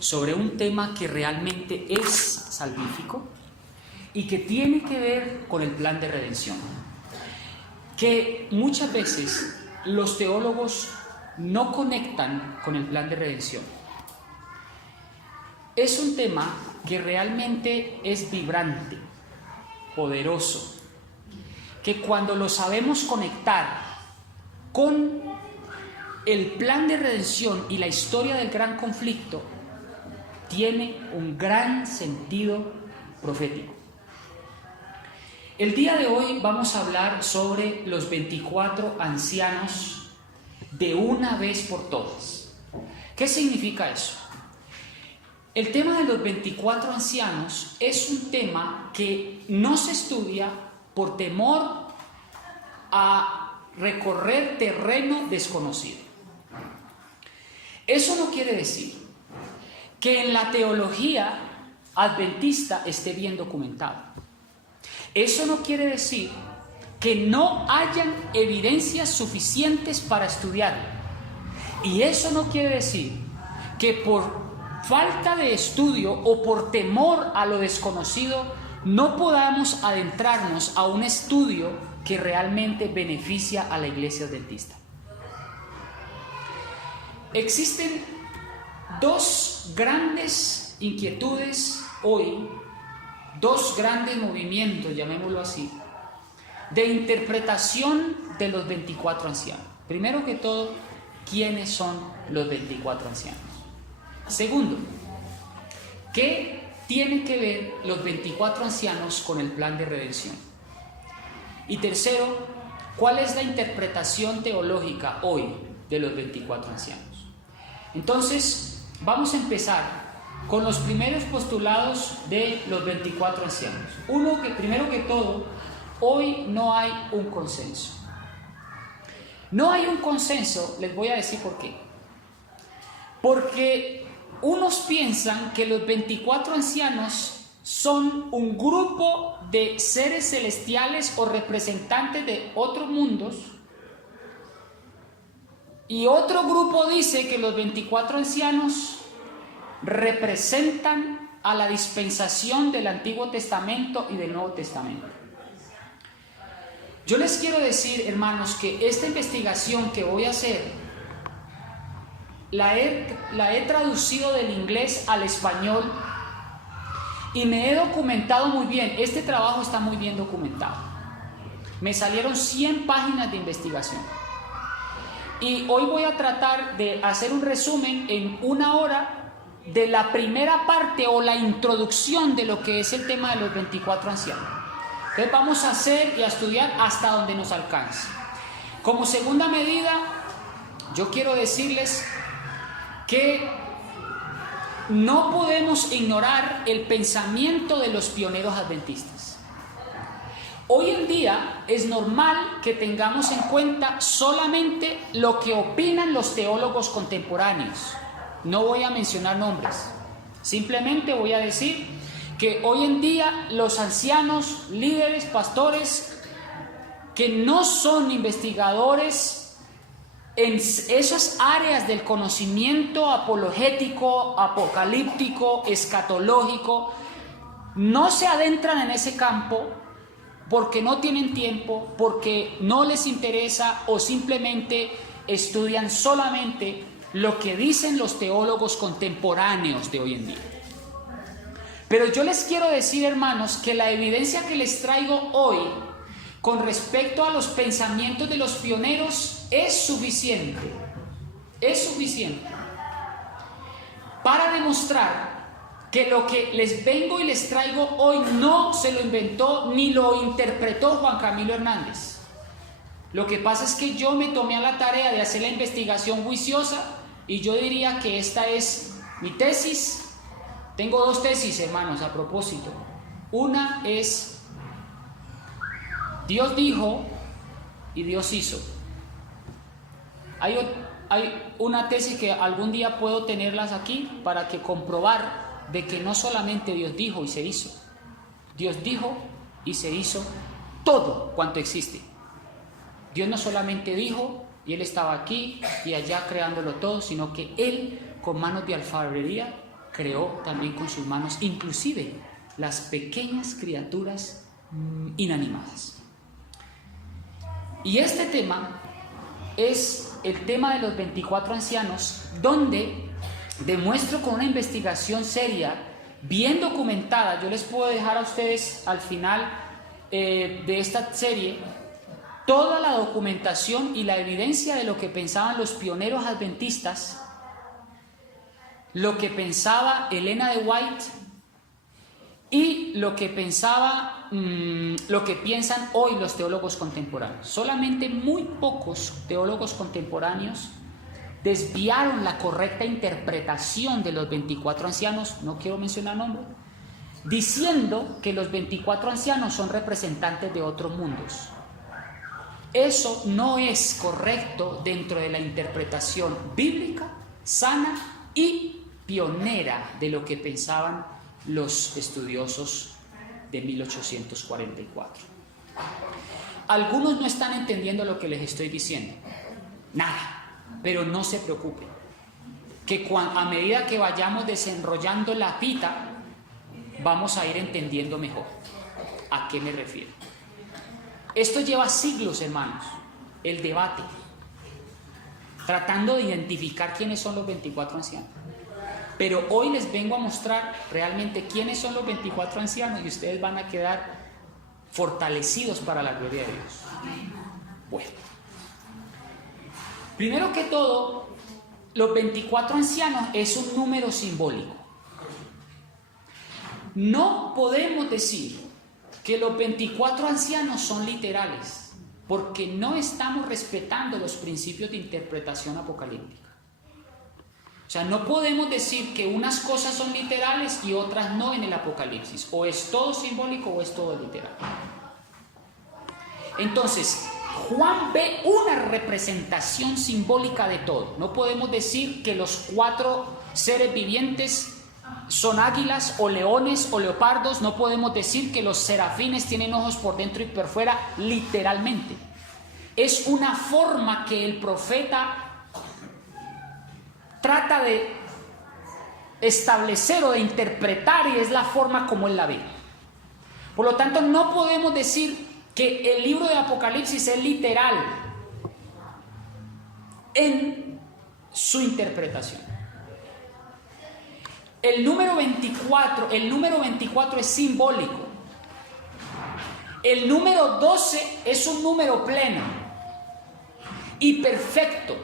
sobre un tema que realmente es salvífico y que tiene que ver con el plan de redención, que muchas veces los teólogos no conectan con el plan de redención. Es un tema que realmente es vibrante, poderoso, que cuando lo sabemos conectar con el plan de redención y la historia del gran conflicto, tiene un gran sentido profético. El día de hoy vamos a hablar sobre los 24 ancianos de una vez por todas. ¿Qué significa eso? El tema de los 24 ancianos es un tema que no se estudia por temor a recorrer terreno desconocido. Eso no quiere decir que en la teología adventista esté bien documentado. Eso no quiere decir que no hayan evidencias suficientes para estudiarlo. Y eso no quiere decir que por falta de estudio o por temor a lo desconocido no podamos adentrarnos a un estudio que realmente beneficia a la iglesia adventista. Existen dos grandes inquietudes hoy, dos grandes movimientos, llamémoslo así, de interpretación de los 24 ancianos. Primero que todo, ¿quiénes son los 24 ancianos? Segundo, ¿qué tienen que ver los 24 ancianos con el plan de redención? Y tercero, ¿cuál es la interpretación teológica hoy de los 24 ancianos? Entonces, vamos a empezar con los primeros postulados de los 24 ancianos. Uno, que primero que todo, hoy no hay un consenso. No hay un consenso, les voy a decir por qué. Porque unos piensan que los 24 ancianos son un grupo de seres celestiales o representantes de otros mundos, y otro grupo dice que los 24 ancianos representan a la dispensación del Antiguo Testamento y del Nuevo Testamento. Yo les quiero decir, hermanos, que esta investigación que voy a hacer la he traducido del inglés al español y me he documentado muy bien. Este trabajo está muy bien documentado. Me salieron 100 páginas de investigación. Y hoy voy a tratar de hacer un resumen en 1 hora de la primera parte o la introducción de lo que es el tema de los 24 ancianos. Entonces vamos a hacer y a estudiar hasta donde nos alcance. Como segunda medida, yo quiero decirles que no podemos ignorar el pensamiento de los pioneros adventistas. Hoy en día es normal que tengamos en cuenta solamente lo que opinan los teólogos contemporáneos. No voy a mencionar nombres, simplemente voy a decir que hoy en día los ancianos, líderes, pastores, que no son investigadores en esas áreas del conocimiento apologético, apocalíptico, escatológico, no se adentran en ese campo porque no tienen tiempo, porque no les interesa o simplemente estudian solamente lo que dicen los teólogos contemporáneos de hoy en día. Pero yo les quiero decir, hermanos, que la evidencia que les traigo hoy con respecto a los pensamientos de los pioneros es suficiente para demostrar que lo que les vengo y les traigo hoy no se lo inventó ni lo interpretó Juan Camilo Hernández. Lo que pasa es que yo me tomé a la tarea de hacer la investigación juiciosa y yo diría que esta es mi tesis. Tengo 2 tesis, hermanos, a propósito. Una es Dios dijo y Dios hizo. Hay una tesis que algún día puedo tenerlas aquí para que comprobar de que no solamente Dios dijo y se hizo. Dios dijo y se hizo todo cuanto existe. Dios no solamente dijo y Él estaba aquí y allá creándolo todo, sino que Él con manos de alfarería creó también con sus manos, inclusive las pequeñas criaturas inanimadas. Y este tema es el tema de los 24 ancianos, donde demuestro con una investigación seria, bien documentada. Yo les puedo dejar a ustedes al final de esta serie toda la documentación y la evidencia de lo que pensaban los pioneros adventistas, lo que pensaba Elena de White y lo que piensan hoy los teólogos contemporáneos. Solamente muy pocos teólogos contemporáneos desviaron la correcta interpretación de los 24 ancianos, no quiero mencionar nombres, diciendo que los 24 ancianos son representantes de otros mundos. Eso no es correcto dentro de la interpretación bíblica, sana y pionera de lo que pensaban los estudiosos de 1844. Algunos no están entendiendo lo que les estoy diciendo, nada, pero no se preocupen, que a medida que vayamos desenrollando la pita, vamos a ir entendiendo mejor a qué me refiero. Esto lleva siglos, hermanos, el debate, tratando de identificar quiénes son los 24 ancianos. Pero hoy les vengo a mostrar realmente quiénes son los 24 ancianos y ustedes van a quedar fortalecidos para la gloria de Dios. Bueno, primero que todo, los 24 ancianos es un número simbólico. No podemos decir que los 24 ancianos son literales, porque no estamos respetando los principios de interpretación apocalíptica. O sea, no podemos decir que unas cosas son literales y otras no en el Apocalipsis. O es todo simbólico o es todo literal. Entonces, Juan ve una representación simbólica de todo. No podemos decir que los 4 seres vivientes son águilas o leones o leopardos. No podemos decir que los serafines tienen ojos por dentro y por fuera literalmente. Es una forma que el profeta trata de establecer o de interpretar y es la forma como él la ve. Por lo tanto, no podemos decir que el libro de Apocalipsis es literal en su interpretación. El número 24 es simbólico. El número 12 es un número pleno y perfecto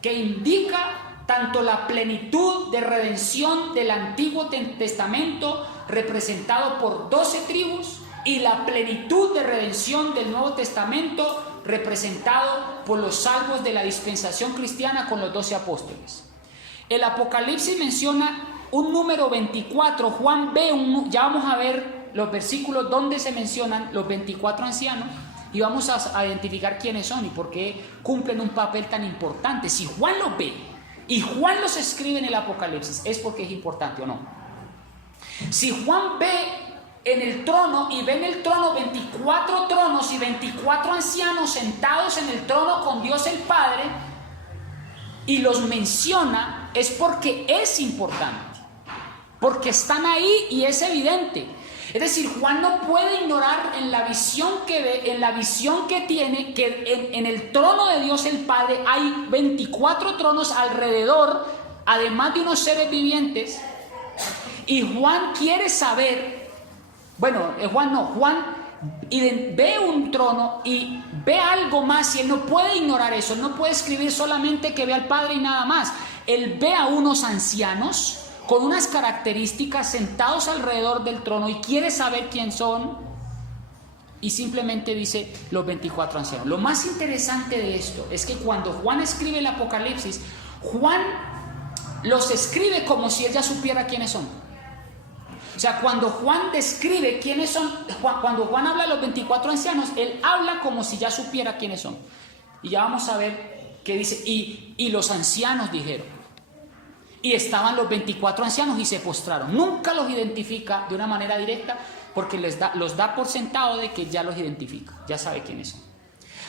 que indica tanto la plenitud de redención del Antiguo Testamento representado por 12 tribus y la plenitud de redención del Nuevo Testamento representado por los salvos de la dispensación cristiana con los 12 apóstoles. El Apocalipsis menciona un número 24, Juan ve ya vamos a ver los versículos donde se mencionan los 24 ancianos y vamos a identificar quiénes son y por qué cumplen un papel tan importante. Si Juan los ve y Juan los escribe en el Apocalipsis, es porque es importante o no. Si Juan ve en el trono y ve en el trono 24 tronos y 24 ancianos sentados en el trono con Dios el Padre y los menciona, es porque es importante, porque están ahí y es evidente. Es decir, Juan no puede ignorar en la visión que ve, en la visión que tiene, que en el trono de Dios el Padre hay 24 tronos alrededor, además de unos seres vivientes. Y Juan quiere saber, Juan ve un trono y ve algo más y él no puede ignorar eso. Él no puede escribir solamente que ve al Padre y nada más. Él ve a unos ancianos con unas características sentados alrededor del trono y quiere saber quién son y simplemente dice los 24 ancianos. Lo más interesante de esto es que cuando Juan escribe el Apocalipsis, Juan los escribe como si él ya supiera quiénes son. O sea, cuando Juan describe quiénes son, cuando Juan habla de los 24 ancianos, él habla como si ya supiera quiénes son. Y ya vamos a ver qué dice. Y los ancianos dijeron. Y estaban los 24 ancianos y se postraron. Nunca los identifica de una manera directa porque los da por sentado de que ya los identifica, ya sabe quiénes son.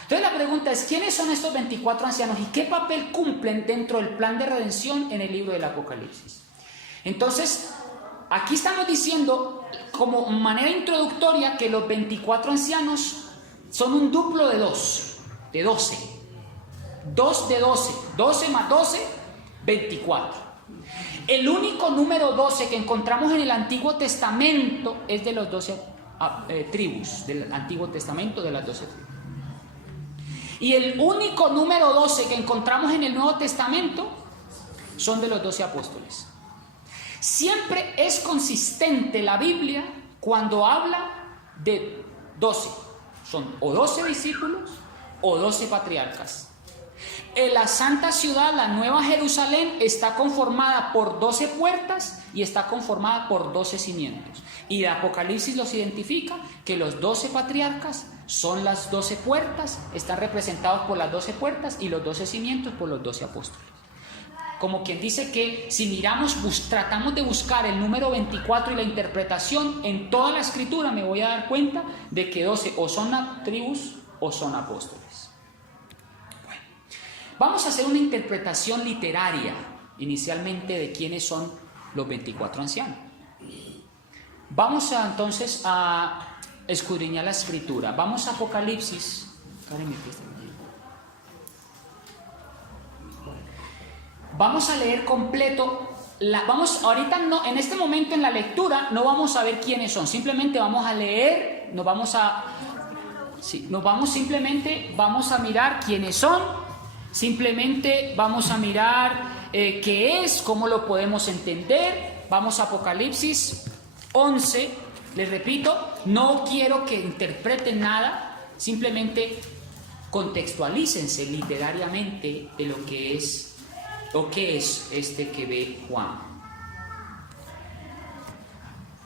Entonces la pregunta es, ¿quiénes son estos 24 ancianos y qué papel cumplen dentro del plan de redención en el libro del Apocalipsis? Entonces, aquí estamos diciendo como manera introductoria que los 24 ancianos son un duplo de 2, de 12. 2 de 12, 12 más 12, 24. El único número 12 que encontramos en el Antiguo Testamento es de los 12 tribus del Antiguo Testamento, de las 12 tribus. Y el único número 12 que encontramos en el Nuevo Testamento son de los 12 apóstoles. Siempre es consistente la Biblia cuando habla de 12. Son o 12 discípulos o 12 patriarcas. En la santa ciudad, la Nueva Jerusalén, está conformada por 12 puertas y está conformada por 12 cimientos. Y de Apocalipsis los identifica que los 12 patriarcas son las 12 puertas, están representados por las 12 puertas, y los 12 cimientos por los 12 apóstoles. Como quien dice que si miramos, tratamos de buscar el número 24 y la interpretación en toda la escritura, me voy a dar cuenta de que 12 o son tribus o son apóstoles. Bueno, vamos a hacer una interpretación literaria inicialmente de quiénes son los 24 ancianos. Vamos entonces a escudriñar la escritura. Vamos a Apocalipsis. Vamos a leer completo. Ahorita no, en este momento en la lectura no vamos a ver quiénes son. Simplemente vamos a leer. Vamos a mirar quiénes son. Simplemente vamos a mirar qué es, cómo lo podemos entender. Vamos a Apocalipsis 11, les repito, no quiero que interpreten nada, simplemente contextualícense literariamente de lo que es o qué es este que ve Juan.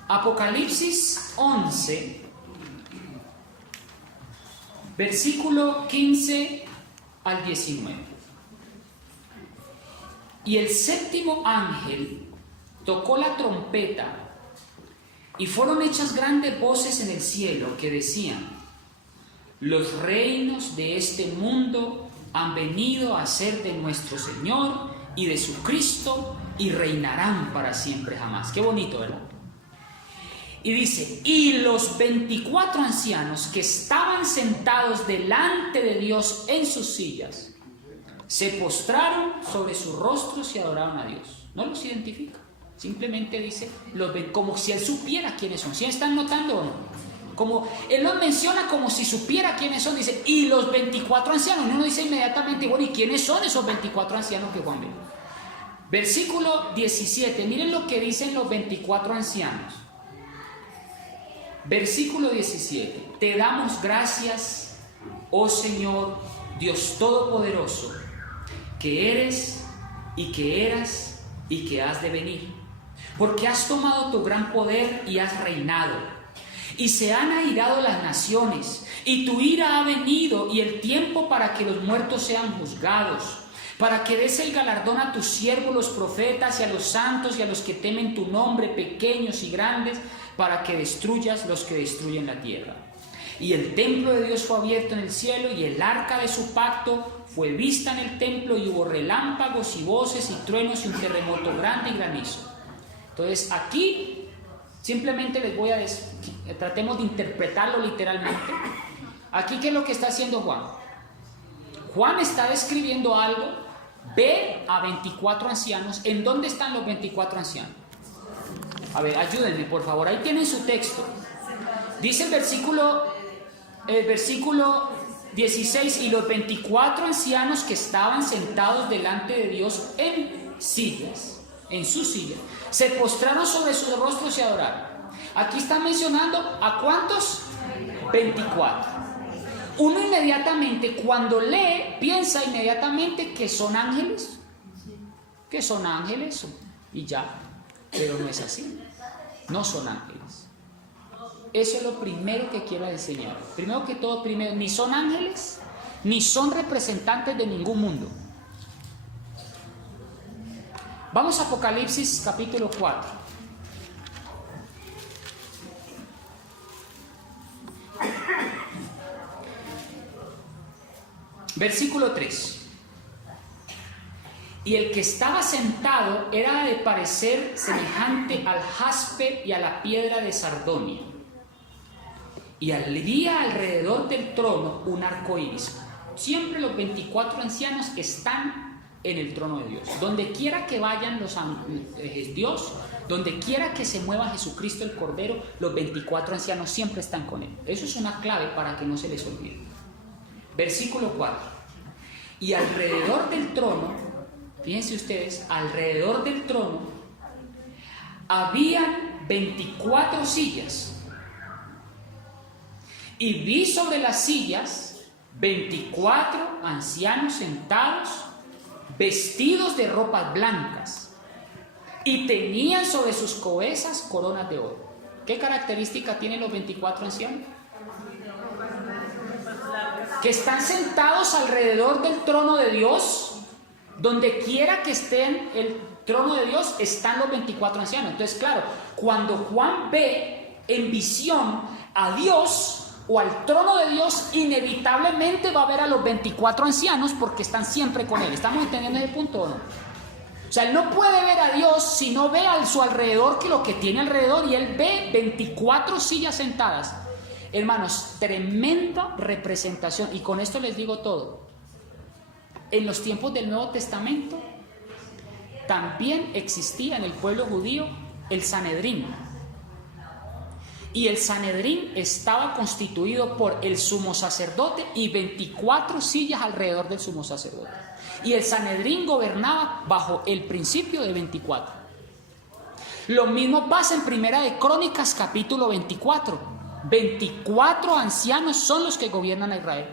Apocalipsis 11, versículo 15 al 19. Y el séptimo ángel tocó la trompeta, y fueron hechas grandes voces en el cielo que decían: los reinos de este mundo han venido a ser de nuestro Señor y de su Cristo, y reinarán para siempre jamás. Qué bonito, ¿verdad? Y dice: y los 24 ancianos que estaban sentados delante de Dios en sus sillas, se postraron sobre sus rostros y adoraron a Dios. No los identifica. Simplemente dice, los ven como si él supiera quiénes son. ¿Sí están notando o no? Como él los menciona como si supiera quiénes son. Dice, y los 24 ancianos. Uno dice inmediatamente, bueno, ¿y quiénes son esos 24 ancianos que Juan ve? Versículo 17. Miren lo que dicen los 24 ancianos. Versículo 17. Te damos gracias, oh Señor, Dios Todopoderoso, que eres y que eras y que has de venir. Porque has tomado tu gran poder y has reinado, y se han airado las naciones, y tu ira ha venido, y el tiempo para que los muertos sean juzgados, para que des el galardón a tus siervos los profetas, y a los santos y a los que temen tu nombre, pequeños y grandes, para que destruyas los que destruyen la tierra. Y el templo de Dios fue abierto en el cielo, y el arca de su pacto fue vista en el templo, y hubo relámpagos y voces y truenos y un terremoto grande y granizo. Entonces aquí simplemente les voy a tratemos de interpretarlo literalmente. Aquí, ¿qué es lo que está haciendo Juan? Juan está describiendo algo, ve a 24 ancianos. ¿En dónde están los 24 ancianos? A ver, ayúdenme por favor, ahí tienen su texto. Dice el versículo 16, y los 24 ancianos que estaban sentados delante de Dios en sillas, en sus sillas, se postraron sobre sus rostros y adoraron. Aquí está mencionando ¿a cuántos? 24. Uno inmediatamente cuando lee piensa inmediatamente que son ángeles, y ya, pero no es así, no son ángeles. Eso es lo primero que quiero enseñar. Primero que todo, ni son ángeles ni son representantes de ningún mundo. Vamos a Apocalipsis capítulo 4. Versículo 3. Y el que estaba sentado era de parecer semejante al jaspe y a la piedra de sardonia. Y había alrededor del trono un arco iris. Siempre los 24 ancianos están en el trono de Dios. Donde quiera que vayan Dios, donde quiera que se mueva Jesucristo el Cordero, los 24 ancianos siempre están con él. Eso es una clave para que no se les olvide. Versículo 4. Y alrededor del trono, fíjense ustedes, alrededor del trono habían 24 sillas. Y vi sobre las sillas 24 ancianos sentados, vestidos de ropas blancas, y tenían sobre sus cabezas coronas de oro. ¿Qué característica tienen los 24 ancianos? Que están sentados alrededor del trono de Dios. Donde quiera que estén el trono de Dios, están los 24 ancianos. Entonces, claro, cuando Juan ve en visión a Dios o al trono de Dios, inevitablemente va a ver a los 24 ancianos porque están siempre con él. ¿Estamos entendiendo ese punto o no? O sea, él no puede ver a Dios si no ve a su alrededor que lo que tiene alrededor, y él ve 24 sillas sentadas. Hermanos, tremenda representación. Y con esto les digo todo. En los tiempos del Nuevo Testamento también existía en el pueblo judío el Sanedrín. Y el Sanedrín estaba constituido por el sumo sacerdote y 24 sillas alrededor del sumo sacerdote. Y el Sanedrín gobernaba bajo el principio de 24. Lo mismo pasa en Primera de Crónicas, capítulo 24. 24 ancianos son los que gobiernan a Israel.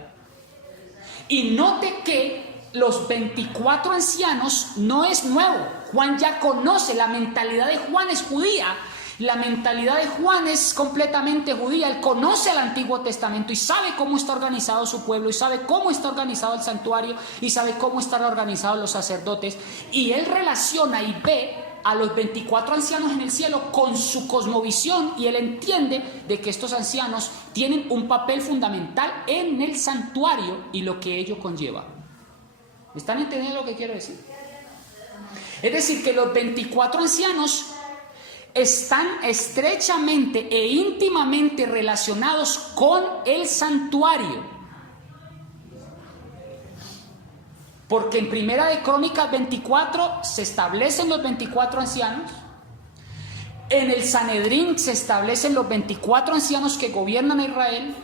Y note que los 24 ancianos no es nuevo. Juan ya conoce, la mentalidad de Juan es judía. La mentalidad de Juan es completamente judía. Él conoce el Antiguo Testamento y sabe cómo está organizado su pueblo, y sabe cómo está organizado el santuario, y sabe cómo están organizados los sacerdotes. Y él relaciona y ve a los 24 ancianos en el cielo con su cosmovisión, y él entiende de que estos ancianos tienen un papel fundamental en el santuario y lo que ello conlleva. ¿Me están entendiendo lo que quiero decir? Es decir, que los 24 ancianos están estrechamente e íntimamente relacionados con el santuario. Porque en Primera de Crónicas 24 se establecen los 24 ancianos. En el Sanedrín se establecen los 24 ancianos que gobiernan a Israel.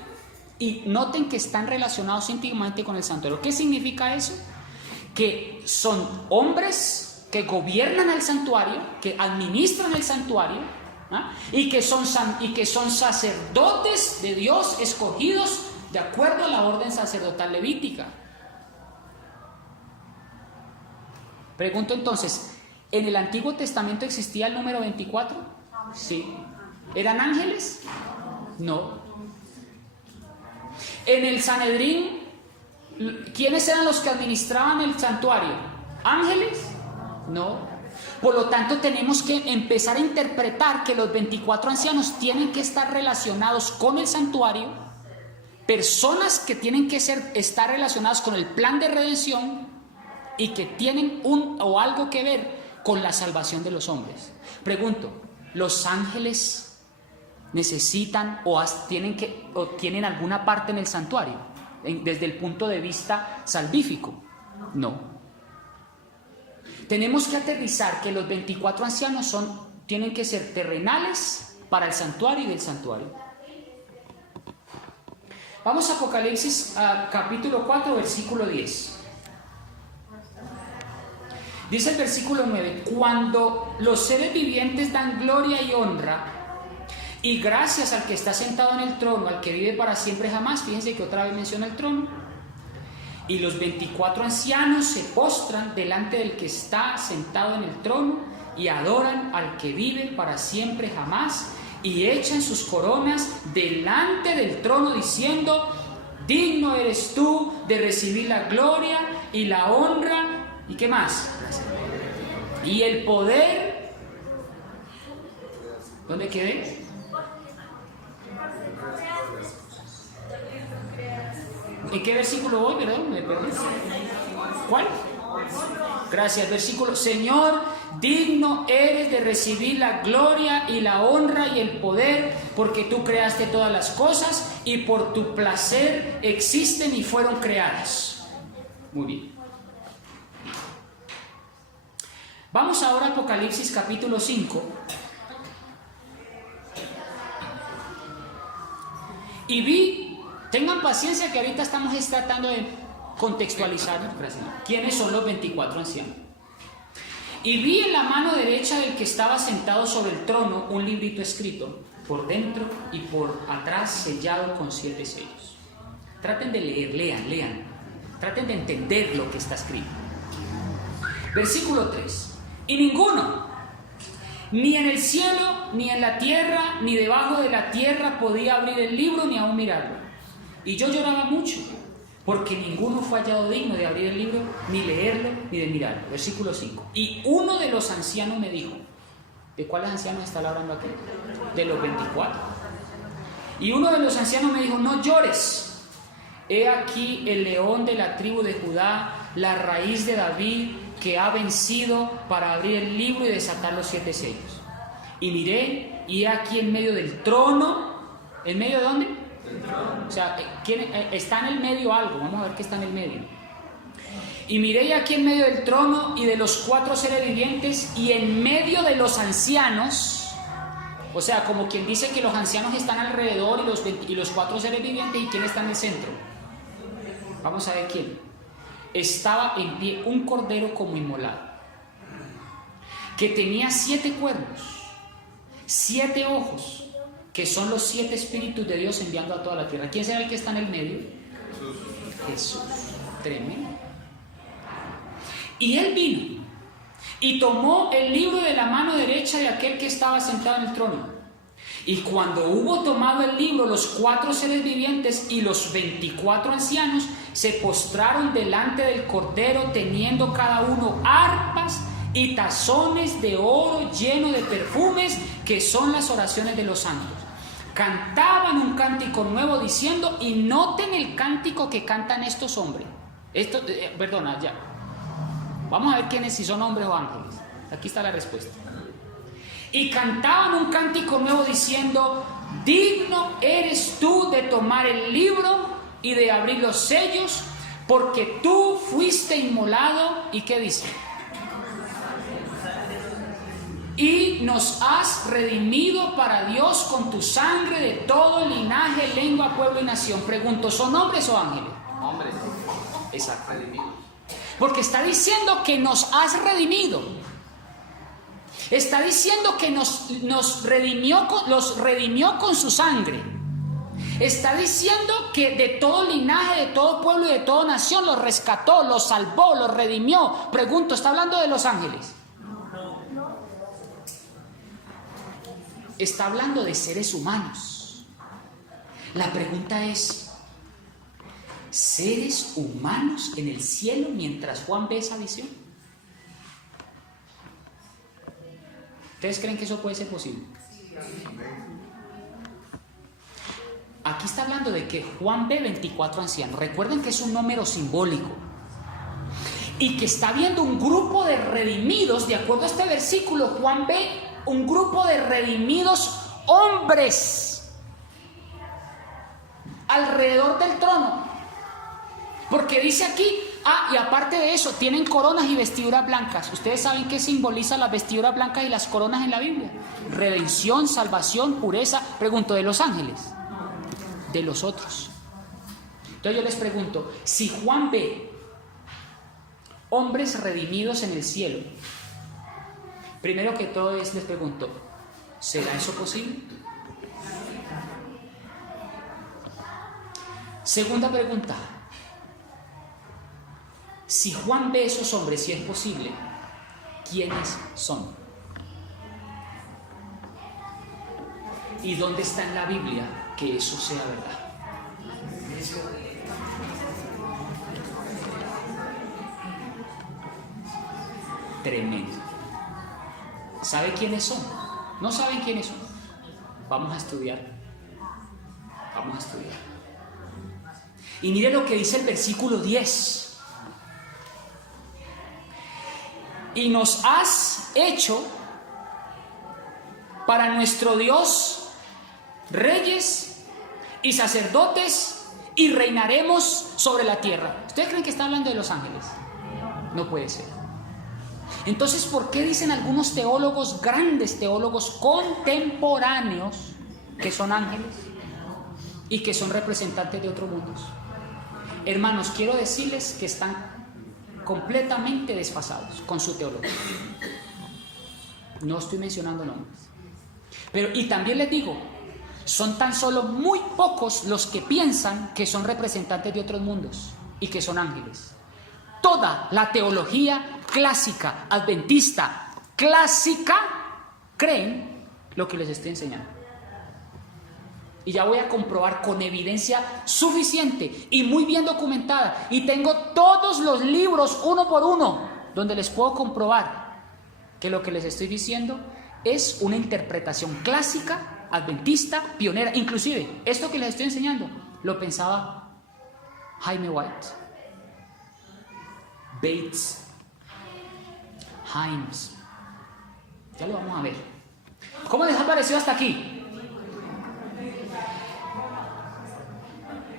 Y noten que están relacionados íntimamente con el santuario. ¿Qué significa eso? Que son hombres que gobiernan el santuario, que administran el santuario, y que son sacerdotes de Dios escogidos de acuerdo a la orden sacerdotal levítica. Pregunto entonces, ¿en el Antiguo Testamento existía el número 24? Sí. ¿Eran ángeles? No. En el Sanedrín, ¿quiénes eran los que administraban el santuario? ¿Ángeles? No. Por lo tanto, tenemos que empezar a interpretar que los 24 ancianos tienen que estar relacionados con el santuario, personas que tienen que estar relacionadas con el plan de redención y que tienen algo que ver con la salvación de los hombres. Pregunto, ¿los ángeles necesitan o tienen alguna parte en el santuario desde el punto de vista salvífico? No. Tenemos que aterrizar que los 24 ancianos tienen que ser terrenales para el santuario y del santuario. Vamos a Apocalipsis capítulo 4, versículo 10. Dice el versículo 9: cuando los seres vivientes dan gloria y honra y gracias al que está sentado en el trono, al que vive para siempre jamás. Fíjense que otra vez menciona el trono. Y los 24 ancianos se postran delante del que está sentado en el trono y adoran al que vive para siempre jamás, y echan sus coronas delante del trono diciendo: digno eres tú de recibir la gloria y la honra, ¿y qué más? Y el poder. ¿Dónde quedé? ¿En qué versículo voy? Perdón, me perdí. ¿Cuál? Gracias. Versículo: Señor, digno eres de recibir la gloria y la honra y el poder, porque tú creaste todas las cosas y por tu placer existen y fueron creadas. Muy bien. Vamos ahora a Apocalipsis capítulo 5. Y vi, tengan paciencia que ahorita estamos tratando de contextualizar quiénes son los 24 ancianos. Y vi en la mano derecha del que estaba sentado sobre el trono un librito escrito, por dentro y por atrás sellado con 7 sellos. Traten de leer, lean. Traten de entender lo que está escrito. Versículo 3. Y ninguno, ni en el cielo, ni en la tierra, ni debajo de la tierra podía abrir el libro ni aún mirarlo. Y yo lloraba mucho, porque ninguno fue hallado digno de abrir el libro, ni leerlo, ni de mirarlo. Versículo 5. Y uno de los ancianos me dijo, ¿de cuáles ancianos está hablando aquí? De los 24. Y uno de los ancianos me dijo, no llores. He aquí el león de la tribu de Judá, la raíz de David, que ha vencido para abrir el libro y desatar los 7 sellos. Y miré, y he aquí en medio del trono. ¿En medio de dónde? O sea, está en el medio algo. Vamos a ver qué está en el medio. Y miré, y aquí en medio del trono y de los 4 seres vivientes, y en medio de los ancianos. O sea, como quien dice que los ancianos están alrededor y los 4 seres vivientes, ¿y quién está en el centro? Vamos a ver quién. Estaba en pie un cordero como inmolado, que tenía 7 cuernos, 7 ojos, que son los 7 espíritus de Dios enviando a toda la tierra. ¿Quién será el que está en el medio? Jesús. Tremendo. Y él vino y tomó el libro de la mano derecha de aquel que estaba sentado en el trono. Y cuando hubo tomado el libro, los 4 seres vivientes y los 24 ancianos se postraron delante del Cordero, teniendo cada uno arpas y tazones de oro lleno de perfumes, que son las oraciones de los santos. Cantaban un cántico nuevo diciendo, y noten el cántico que cantan estos hombres. Perdona, ya. Vamos a ver quiénes, si son hombres o ángeles. Aquí está la respuesta. Y cantaban un cántico nuevo diciendo, digno eres tú de tomar el libro y de abrir los sellos, porque tú fuiste inmolado. ¿Y qué dice? Y nos has redimido para Dios con tu sangre de todo linaje, lengua, pueblo y nación. Pregunto, ¿son hombres o ángeles? Hombres. Exacto. Porque está diciendo que nos has redimido. Está diciendo que los redimió con su sangre. Está diciendo que de todo linaje, de todo pueblo y de toda nación los rescató, los salvó, los redimió. Pregunto, ¿está hablando de los ángeles? Está hablando de seres humanos. La pregunta es, ¿seres humanos en el cielo mientras Juan ve esa visión? ¿Ustedes creen que eso puede ser posible? Aquí está hablando de que Juan ve 24 ancianos. Recuerden que es un número simbólico. Y que está viendo un grupo de redimidos. De acuerdo a este versículo, Juan ve un grupo de redimidos hombres alrededor del trono. Porque dice aquí, y aparte de eso, tienen coronas y vestiduras blancas. ¿Ustedes saben qué simboliza las vestiduras blancas y las coronas en la Biblia? Redención, salvación, pureza. Pregunto, ¿de los ángeles? De los otros. Entonces yo les pregunto, si Juan ve hombres redimidos en el cielo, primero que todo les pregunto, ¿será eso posible? Segunda pregunta, si Juan ve esos hombres, si es posible, ¿quiénes son? ¿Y dónde está en la Biblia que eso sea verdad? Tremendo. ¿Sabe quiénes son? ¿No saben quiénes son? Vamos a estudiar. Vamos a estudiar. Y mire lo que dice el versículo 10. y nos has hecho para nuestro Dios reyes y sacerdotes y reinaremos sobre la tierra. ¿Ustedes creen que está hablando de los ángeles? No puede ser. Entonces, ¿por qué dicen algunos teólogos, grandes teólogos contemporáneos, que son ángeles y que son representantes de otros mundos? Hermanos, quiero decirles que están completamente desfasados con su teología. No estoy mencionando nombres. Y también les digo, son tan solo muy pocos los que piensan que son representantes de otros mundos y que son ángeles. Toda la teología clásica, adventista, clásica, creen lo que les estoy enseñando. Y ya voy a comprobar con evidencia suficiente y muy bien documentada. Y tengo todos los libros uno por uno donde les puedo comprobar que lo que les estoy diciendo es una interpretación clásica, adventista, pionera. Inclusive, esto que les estoy enseñando lo pensaba Jaime White, Bates, Himes. Ya lo vamos a ver. ¿Cómo les ha parecido hasta aquí?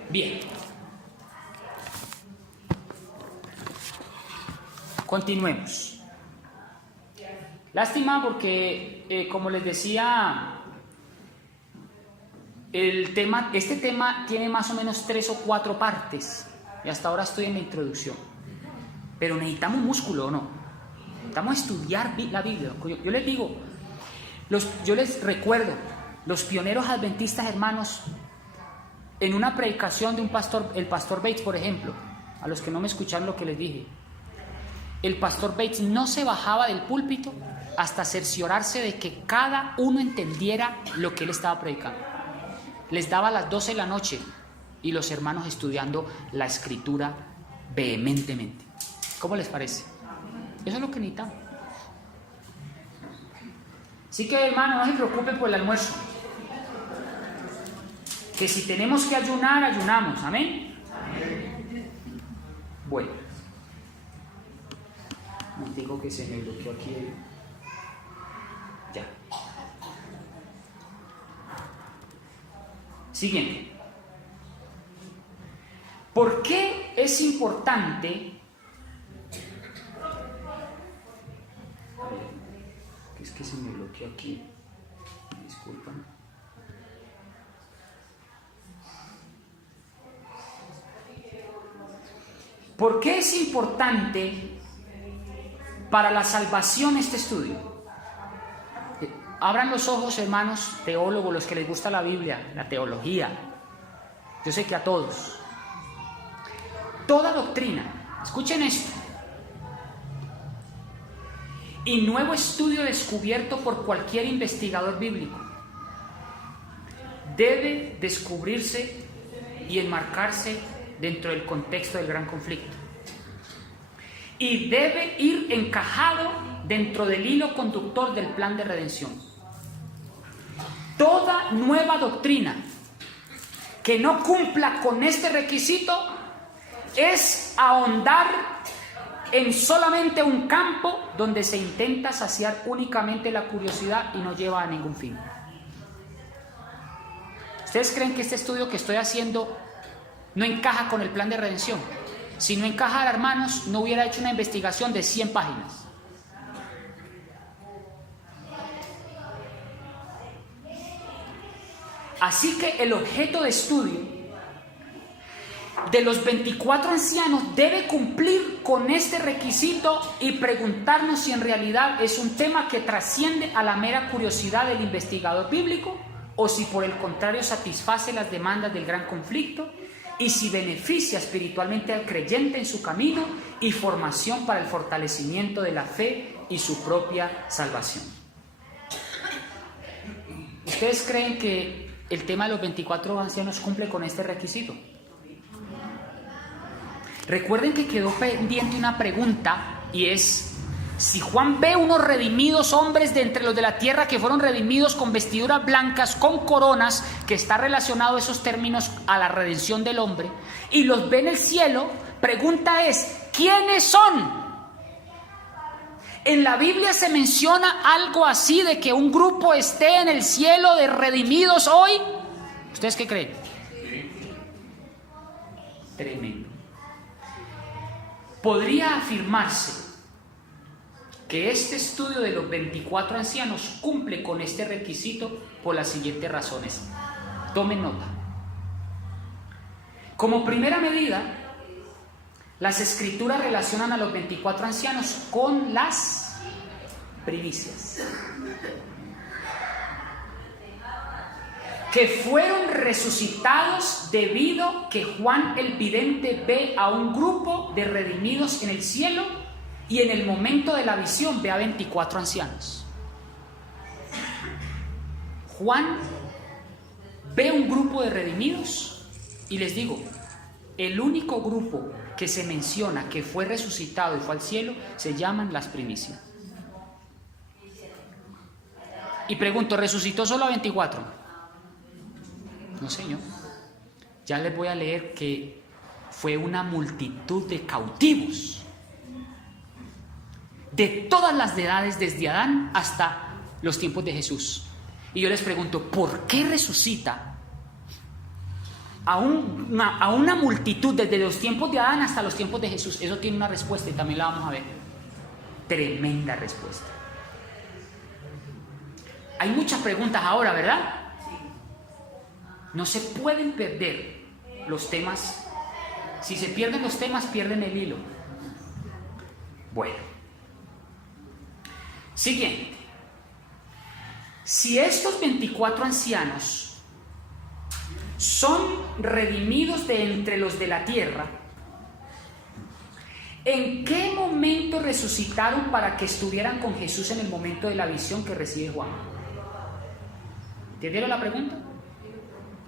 Bien. Continuemos. Lástima porque, como les decía, este tema tiene más o menos 3 o 4 partes. Y hasta ahora estoy en la introducción. Pero necesitamos músculo, ¿o no? Necesitamos estudiar la Biblia. Yo les digo, yo les recuerdo, los pioneros adventistas, hermanos, en una predicación de un pastor, el pastor Bates, por ejemplo, a los que no me escucharon lo que les dije, el pastor Bates no se bajaba del púlpito hasta cerciorarse de que cada uno entendiera lo que él estaba predicando. Les daba a las 12 de la noche y los hermanos estudiando la escritura vehementemente. ¿Cómo les parece? Eso es lo que necesitamos. Así que, hermano, no se preocupen por el almuerzo. Que si tenemos que ayunar, ayunamos. ¿Amén? Bueno. No digo que se me bloqueó aquí. Ya. Siguiente. ¿Por qué es importante? Es que se me bloqueó aquí. Disculpan. ¿Por qué es importante para la salvación este estudio? Abran los ojos, hermanos teólogos, los que les gusta la Biblia, la teología. Yo sé que a todos. Toda doctrina, escuchen esto, y nuevo estudio descubierto por cualquier investigador bíblico debe descubrirse y enmarcarse dentro del contexto del gran conflicto y debe ir encajado dentro del hilo conductor del plan de redención. Toda nueva doctrina que no cumpla con este requisito es ahondar en solamente un campo donde se intenta saciar únicamente la curiosidad y no lleva a ningún fin. ¿Ustedes creen que este estudio que estoy haciendo no encaja con el plan de redención? Si no encajara, hermanos, no hubiera hecho una investigación de 100 páginas. Así que el objeto de estudio de los 24 ancianos debe cumplir con este requisito y preguntarnos si en realidad es un tema que trasciende a la mera curiosidad del investigador bíblico o si por el contrario satisface las demandas del gran conflicto y si beneficia espiritualmente al creyente en su camino y formación para el fortalecimiento de la fe y su propia salvación. ¿Ustedes creen que el tema de los 24 ancianos cumple con este requisito? Recuerden que quedó pendiente una pregunta y es: si Juan ve unos redimidos hombres de entre los de la tierra que fueron redimidos con vestiduras blancas, con coronas, que está relacionado esos términos a la redención del hombre, y los ve en el cielo, pregunta es: ¿quiénes son? En la Biblia se menciona algo así de que un grupo esté en el cielo de redimidos hoy. ¿Ustedes qué creen? Tremendo. Podría afirmarse que este estudio de los 24 ancianos cumple con este requisito por las siguientes razones. Tomen nota. Como primera medida, las escrituras relacionan a los 24 ancianos con las primicias, que fueron resucitados debido que Juan el vidente ve a un grupo de redimidos en el cielo y en el momento de la visión ve a 24 ancianos. Juan ve un grupo de redimidos y les digo, el único grupo que se menciona que fue resucitado y fue al cielo se llaman las primicias. Y pregunto, ¿resucitó solo a 24? No, señor. Ya les voy a leer que fue una multitud de cautivos de todas las edades, desde Adán hasta los tiempos de Jesús. Y yo les pregunto, ¿por qué resucita a una multitud desde los tiempos de Adán hasta los tiempos de Jesús? Eso tiene una respuesta y también la vamos a ver. Tremenda respuesta. Hay muchas preguntas ahora, ¿verdad? No se pueden perder los temas. Si se pierden los temas, pierden el hilo. Bueno. Siguiente. Si estos 24 ancianos son redimidos de entre los de la tierra, ¿en qué momento resucitaron para que estuvieran con Jesús en el momento de la visión que recibe Juan? ¿Entendieron la pregunta?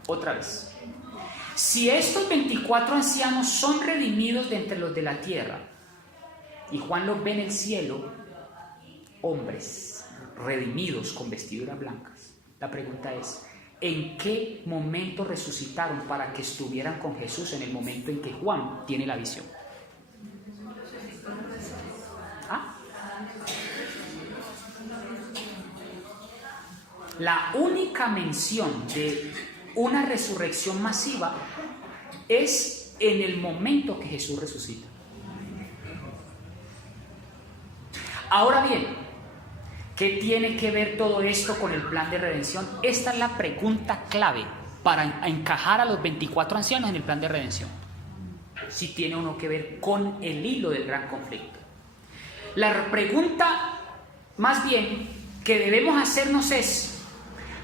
Otra vez. Si estos 24 ancianos son redimidos de entre los de la tierra y Juan los ve en el cielo, hombres redimidos con vestiduras blancas, la pregunta es, ¿en qué momento resucitaron para que estuvieran con Jesús en el momento en que Juan tiene la visión? ¿Ah? La única mención de una resurrección masiva es en el momento que Jesús resucita. Ahora bien, ¿qué tiene que ver todo esto con el plan de redención? Esta es la pregunta clave para encajar a los 24 ancianos en el plan de redención. Si tiene uno que ver con el hilo del gran conflicto. La pregunta más bien que debemos hacernos es,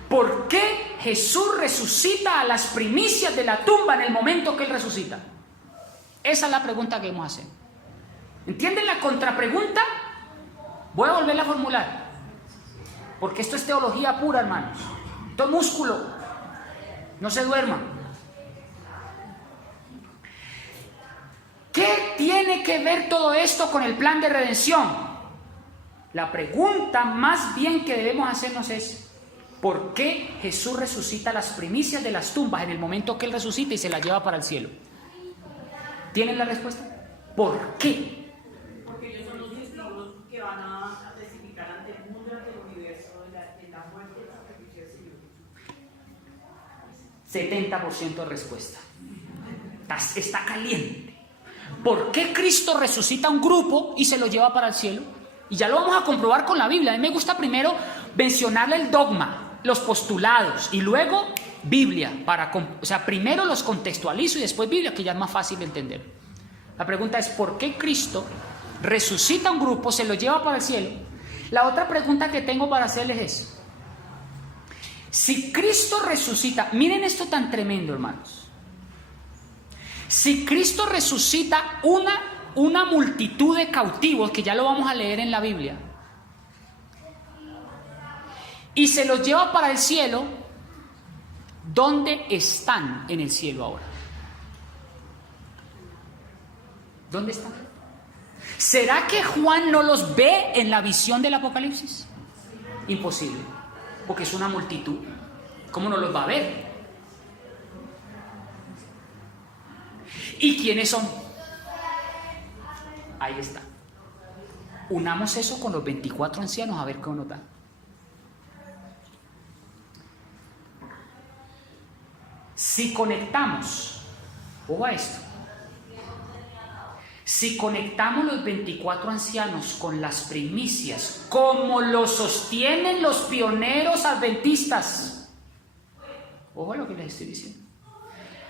¿por qué Jesús resucita a las primicias de la tumba en el momento que Él resucita? Esa es la pregunta que debemos hacer. ¿Entienden la contrapregunta? Voy a volverla a formular, porque esto es teología pura, hermanos. Esto es músculo. No se duerman. ¿Qué tiene que ver todo esto con el plan de redención? La pregunta más bien que debemos hacernos es, ¿por qué Jesús resucita las primicias de las tumbas en el momento que Él resucita y se las lleva para el cielo? ¿Tienen la respuesta? ¿Por qué? Porque ellos son los testigos que van a testificar ante el mundo, ante el universo, de la muerte y la sacrificio del Señor. 70% de respuesta. Está caliente. ¿Por qué Cristo resucita a un grupo y se lo lleva para el cielo? Y ya lo vamos a comprobar con la Biblia. A mí me gusta primero mencionarle el dogma, los postulados y luego Biblia. O sea, primero los contextualizo y después Biblia, que ya es más fácil de entender. La pregunta es, ¿por qué Cristo resucita a un grupo, se lo lleva para el cielo? La otra pregunta que tengo para hacerles es, si Cristo resucita, miren esto tan tremendo, hermanos. Si Cristo resucita una multitud de cautivos, que ya lo vamos a leer en la Biblia, y se los lleva para el cielo, ¿dónde están en el cielo ahora? ¿Dónde están? ¿Será que Juan no los ve en la visión del Apocalipsis? Imposible, porque es una multitud. ¿Cómo no los va a ver? ¿Y quiénes son? Ahí está. unamos eso con los 24 ancianos a ver qué nos da. Si conectamos, ojo a esto, si conectamos los 24 ancianos con las primicias, como lo sostienen los pioneros adventistas, ojo a lo que les estoy diciendo.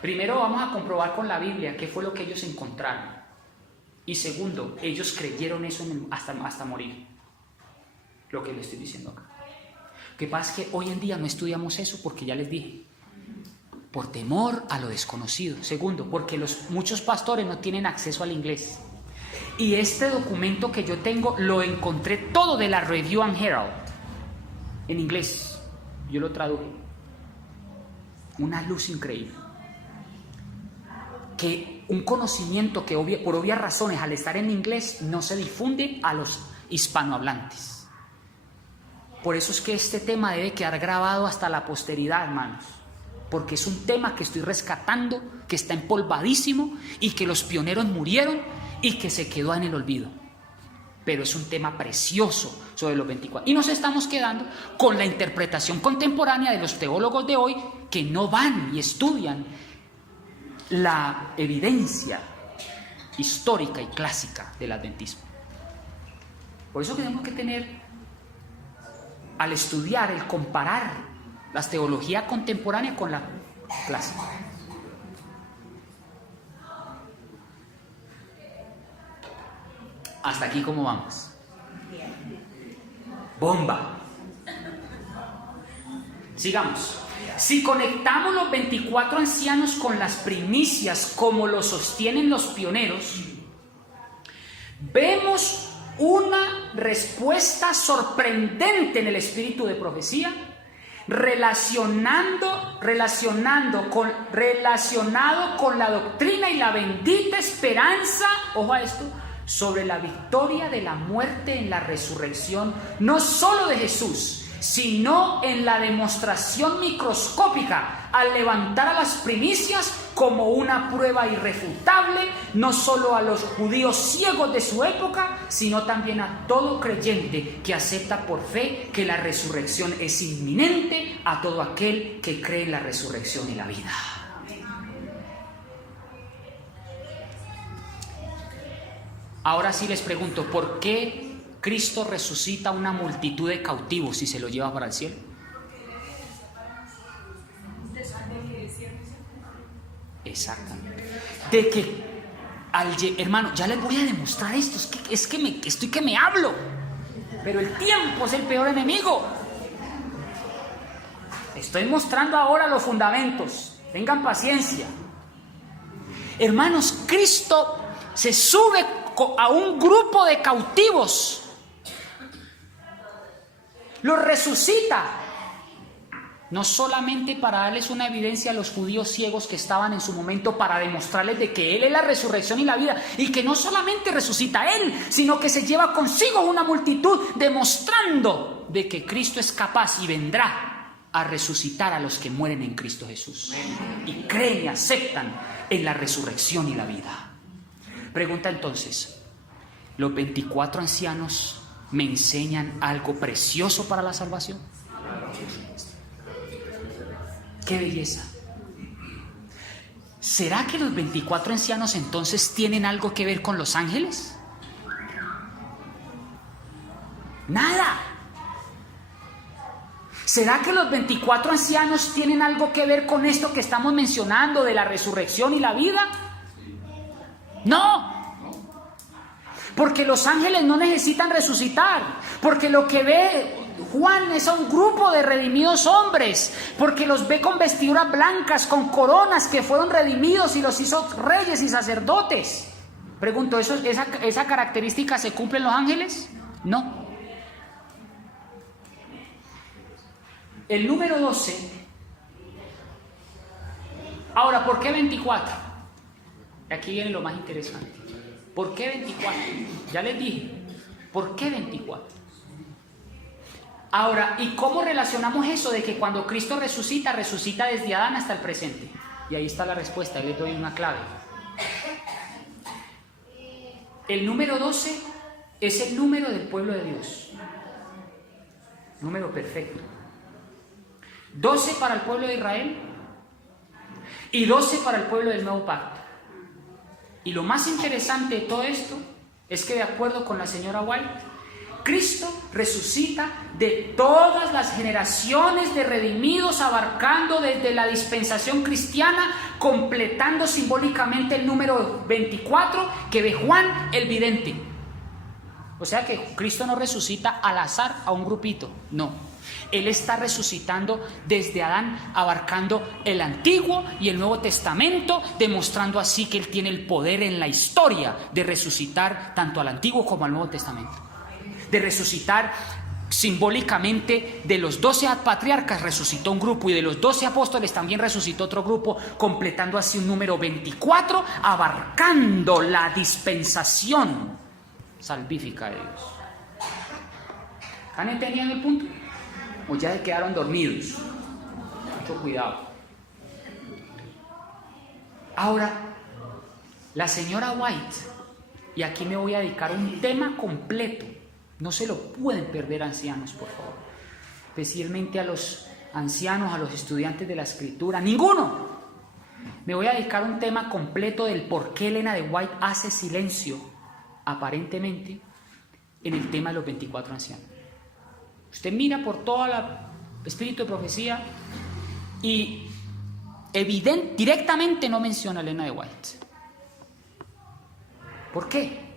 Primero vamos a comprobar con la Biblia qué fue lo que ellos encontraron. Y segundo, ellos creyeron eso hasta morir. Lo que les estoy diciendo acá. Lo que pasa es que hoy en día no estudiamos eso porque ya les dije, por temor a lo desconocido. Segundo, porque muchos pastores no tienen acceso al inglés. Y este documento que yo tengo lo encontré todo de la Review and Herald en inglés. Yo lo traduje. Una luz increíble. Que un conocimiento que por obvias razones al estar en inglés no se difunde a los hispanohablantes. Por eso es que este tema debe quedar grabado hasta la posteridad, hermanos. Porque es un tema que estoy rescatando, que está empolvadísimo y que los pioneros murieron y que se quedó en el olvido. Pero es un tema precioso sobre los 24. Y nos estamos quedando con la interpretación contemporánea de los teólogos de hoy que no van y estudian la evidencia histórica y clásica del adventismo. Por eso tenemos que tener, al estudiar, el comparar la teología contemporánea con la clásica. Hasta aquí, ¿cómo vamos? Bomba. Sigamos. Si conectamos los 24 ancianos con las primicias, como lo sostienen los pioneros, vemos una respuesta sorprendente en el espíritu de profecía, relacionado con la doctrina y la bendita esperanza, ojo a esto, sobre la victoria de la muerte en la resurrección, no solo de Jesús, sino en la demostración microscópica al levantar a las primicias como una prueba irrefutable, no solo a los judíos ciegos de su época, sino también a todo creyente que acepta por fe que la resurrección es inminente, a todo aquel que cree en la resurrección y la vida. Ahora sí les pregunto, ¿por qué Cristo resucita a una multitud de cautivos y se los lleva para el cielo? Exactamente. De que, hermano, ya les voy a demostrar esto, es que me hablo, pero el tiempo es el peor enemigo. Estoy mostrando ahora los fundamentos, tengan paciencia. Hermanos, Cristo se sube a un grupo de cautivos, los resucita, no solamente para darles una evidencia a los judíos ciegos que estaban en su momento, para demostrarles de que Él es la resurrección y la vida, y que no solamente resucita a Él, sino que se lleva consigo una multitud, demostrando de que Cristo es capaz y vendrá a resucitar a los que mueren en Cristo Jesús y creen y aceptan en la resurrección y la vida. Pregunta entonces, ¿los 24 ancianos me enseñan algo precioso para la salvación? ¡Qué belleza! ¿Será que los 24 ancianos entonces tienen algo que ver con los ángeles? ¡Nada! ¿Será que los 24 ancianos tienen algo que ver con esto que estamos mencionando de la resurrección y la vida? ¡No! Porque los ángeles no necesitan resucitar, porque lo que ve Juan es a un grupo de redimidos hombres, porque los ve con vestiduras blancas, con coronas, que fueron redimidos y los hizo reyes y sacerdotes. Pregunto, ¿esa característica se cumple en los ángeles? No. El número 12. Ahora, ¿por qué 24? Aquí viene lo más interesante. ¿Por qué 24? Ya les dije. ¿Por qué 24? Ahora, ¿y cómo relacionamos eso de que cuando Cristo resucita, resucita desde Adán hasta el presente? Y ahí está la respuesta, les doy una clave. El número 12 es el número del pueblo de Dios. Número perfecto. 12 para el pueblo de Israel y 12 para el pueblo del nuevo pacto. Y lo más interesante de todo esto es que, de acuerdo con la señora White, Cristo resucita de todas las generaciones de redimidos, abarcando desde la dispensación cristiana, completando simbólicamente el número 24 que ve Juan el vidente. O sea que Cristo no resucita al azar a un grupito, no. Él está resucitando desde Adán, abarcando el Antiguo y el Nuevo Testamento, demostrando así que Él tiene el poder en la historia de resucitar tanto al Antiguo como al Nuevo Testamento. De resucitar simbólicamente, de los 12 patriarcas resucitó un grupo y de los 12 apóstoles también resucitó otro grupo, completando así un número 24, abarcando la dispensación salvífica de Dios. ¿Han entendido el punto? ¿O ya se quedaron dormidos? Mucho cuidado. Ahora, la señora White, y aquí me voy a dedicar a un tema completo, no se lo pueden perder, ancianos, por favor, especialmente a los ancianos, a los estudiantes de la Escritura, ninguno. Me voy a dedicar a un tema completo del por qué Elena de White hace silencio, aparentemente, en el tema de los 24 ancianos. Usted mira por todo el espíritu de profecía y directamente no menciona a Elena de White. ¿Por qué?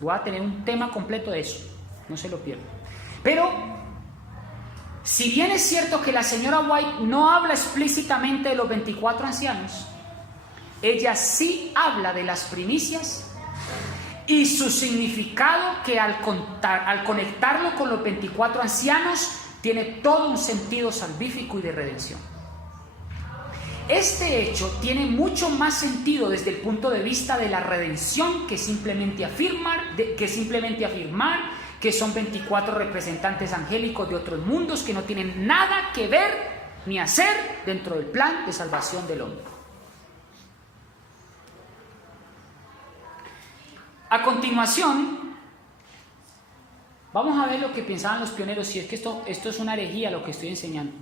Voy a tener un tema completo de eso, no se lo pierdan. Pero, si bien es cierto que la señora White no habla explícitamente de los 24 ancianos, ella sí habla de las primicias y su significado, que al conectarlo con los 24 ancianos tiene todo un sentido salvífico y de redención. Este hecho tiene mucho más sentido desde el punto de vista de la redención que simplemente afirmar que son 24 representantes angélicos de otros mundos que no tienen nada que ver ni hacer dentro del plan de salvación del hombre. A continuación, vamos a ver lo que pensaban los pioneros, si es que esto es una herejía lo que estoy enseñando.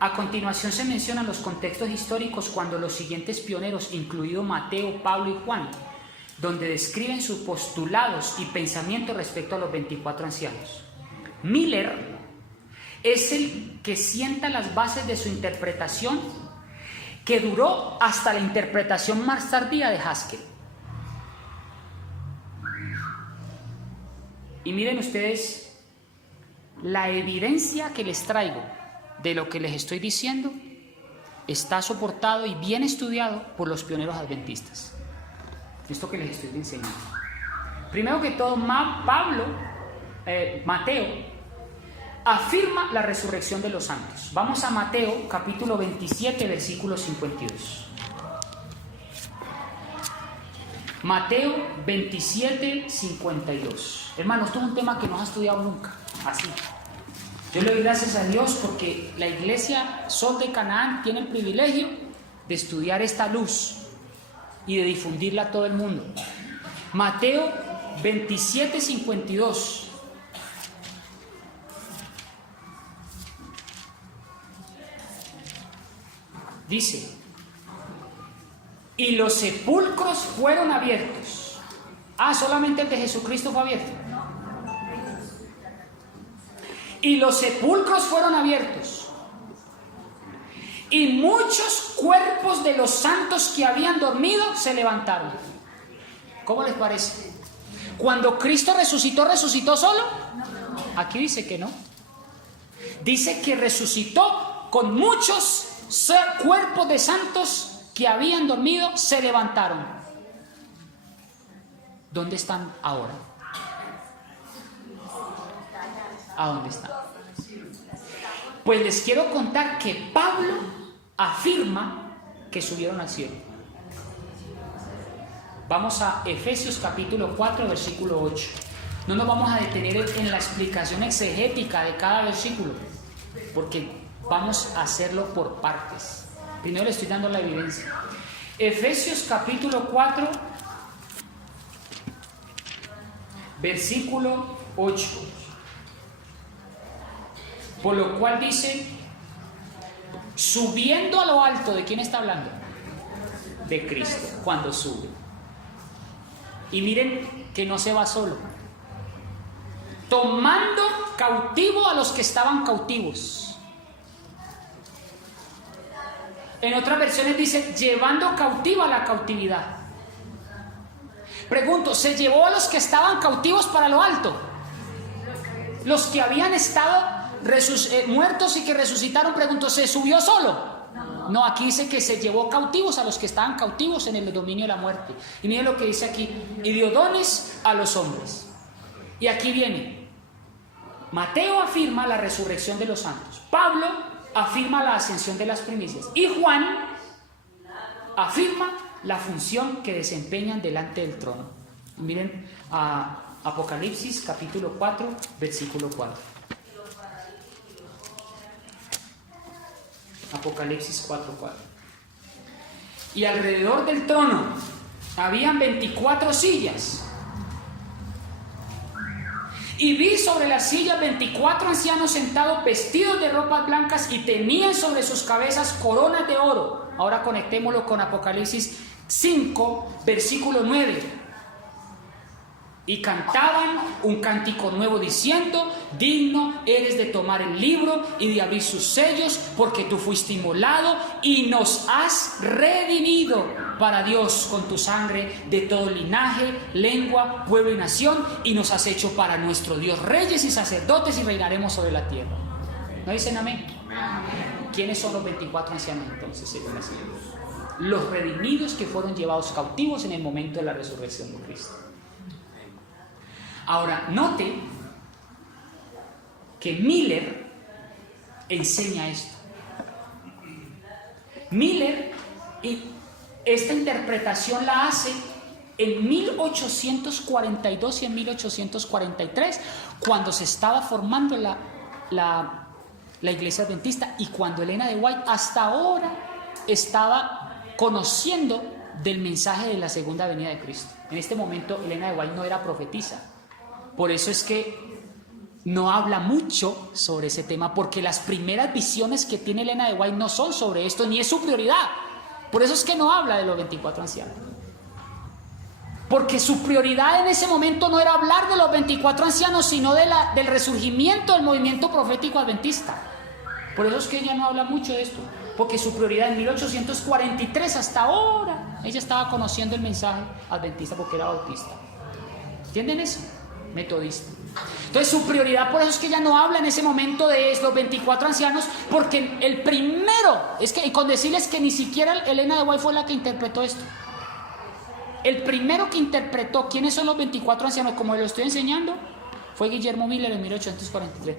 A continuación se mencionan los contextos históricos cuando los siguientes pioneros, incluido Mateo, Pablo y Juan, donde describen sus postulados y pensamientos respecto a los 24 ancianos. Miller es el que sienta las bases de su interpretación, que duró hasta la interpretación más tardía de Haskell. Y miren ustedes la evidencia que les traigo de lo que les estoy diciendo, está soportado y bien estudiado por los pioneros adventistas. Esto que les estoy enseñando. Primero que todo, Mateo afirma la resurrección de los santos. Vamos a Mateo capítulo 27, versículo 52. Mateo 27, 52. Hermanos, esto es un tema que no has estudiado nunca, así. Yo le doy gracias a Dios porque la iglesia Sol de Canaán tiene el privilegio de estudiar esta luz y de difundirla a todo el mundo. Mateo 27, 52. Dice: y los sepulcros fueron abiertos. Solamente el de Jesucristo fue abierto. Y los sepulcros fueron abiertos, y muchos cuerpos de los santos que habían dormido se levantaron. ¿Cómo les parece? Cuando Cristo resucitó, ¿resucitó solo? Aquí dice que no. Dice que resucitó con muchos cuerpos de santos que habían dormido, se levantaron. ¿Dónde están ahora? ¿A dónde están? Pues les quiero contar que Pablo afirma que subieron al cielo. Vamos a Efesios capítulo 4, versículo 8. No nos vamos a detener en la explicación exegética de cada versículo, porque vamos a hacerlo por partes. Primero le estoy dando la evidencia. Efesios capítulo 4, versículo 8. Por lo cual dice, subiendo a lo alto, ¿de quién está hablando? De Cristo, cuando sube. Y miren que no se va solo. Tomando cautivo a los que estaban cautivos. En otras versiones dice, llevando cautivo a la cautividad. Pregunto, ¿se llevó a los que estaban cautivos para lo alto? Los que habían estado muertos y que resucitaron, pregunto, ¿se subió solo? No, aquí dice que se llevó cautivos a los que estaban cautivos en el dominio de la muerte. Y miren lo que dice aquí, y dio dones a los hombres. Y aquí viene, Mateo afirma la resurrección de los santos, Pablo afirma la ascensión de las primicias, y Juan afirma la función que desempeñan delante del trono. Miren a Apocalipsis capítulo 4, versículo 4. Apocalipsis 4:4. Y alrededor del trono habían 24 sillas. Y vi sobre las sillas 24 ancianos sentados, vestidos de ropas blancas, y tenían sobre sus cabezas coronas de oro. Ahora conectémoslo con Apocalipsis 5, versículo 9. Y cantaban un cántico nuevo diciendo, digno eres de tomar el libro y de abrir sus sellos, porque tú fuiste inmolado y nos has redimido para Dios con tu sangre de todo linaje, lengua, pueblo y nación, y nos has hecho para nuestro Dios reyes y sacerdotes, y reinaremos sobre la tierra. ¿No dicen amén? Amén. ¿Quiénes son los 24 ancianos entonces, según la Escritura? Los redimidos que fueron llevados cautivos en el momento de la resurrección de Cristo. Ahora, note que Miller enseña esto. Miller, esta interpretación la hace en 1842 y en 1843, cuando se estaba formando la iglesia adventista, y cuando Elena de White hasta ahora estaba conociendo del mensaje de la segunda venida de Cristo. En este momento Elena de White no era profetisa. Por eso es que no habla mucho sobre ese tema, porque las primeras visiones que tiene Elena de White no son sobre esto, ni es su prioridad. Por eso es que no habla de los 24 ancianos. Porque su prioridad en ese momento no era hablar de los 24 ancianos, sino del resurgimiento del movimiento profético adventista. Por eso es que ella no habla mucho de esto, porque su prioridad en 1843 hasta ahora, ella estaba conociendo el mensaje adventista porque era bautista. ¿Entienden eso? Metodista. Entonces su prioridad, por eso es que ella no habla en ese momento de los 24 ancianos, porque el primero, es que, y con decirles que ni siquiera Elena de White fue la que interpretó esto. El primero que interpretó quiénes son los 24 ancianos, como lo estoy enseñando, fue Guillermo Miller en 1843.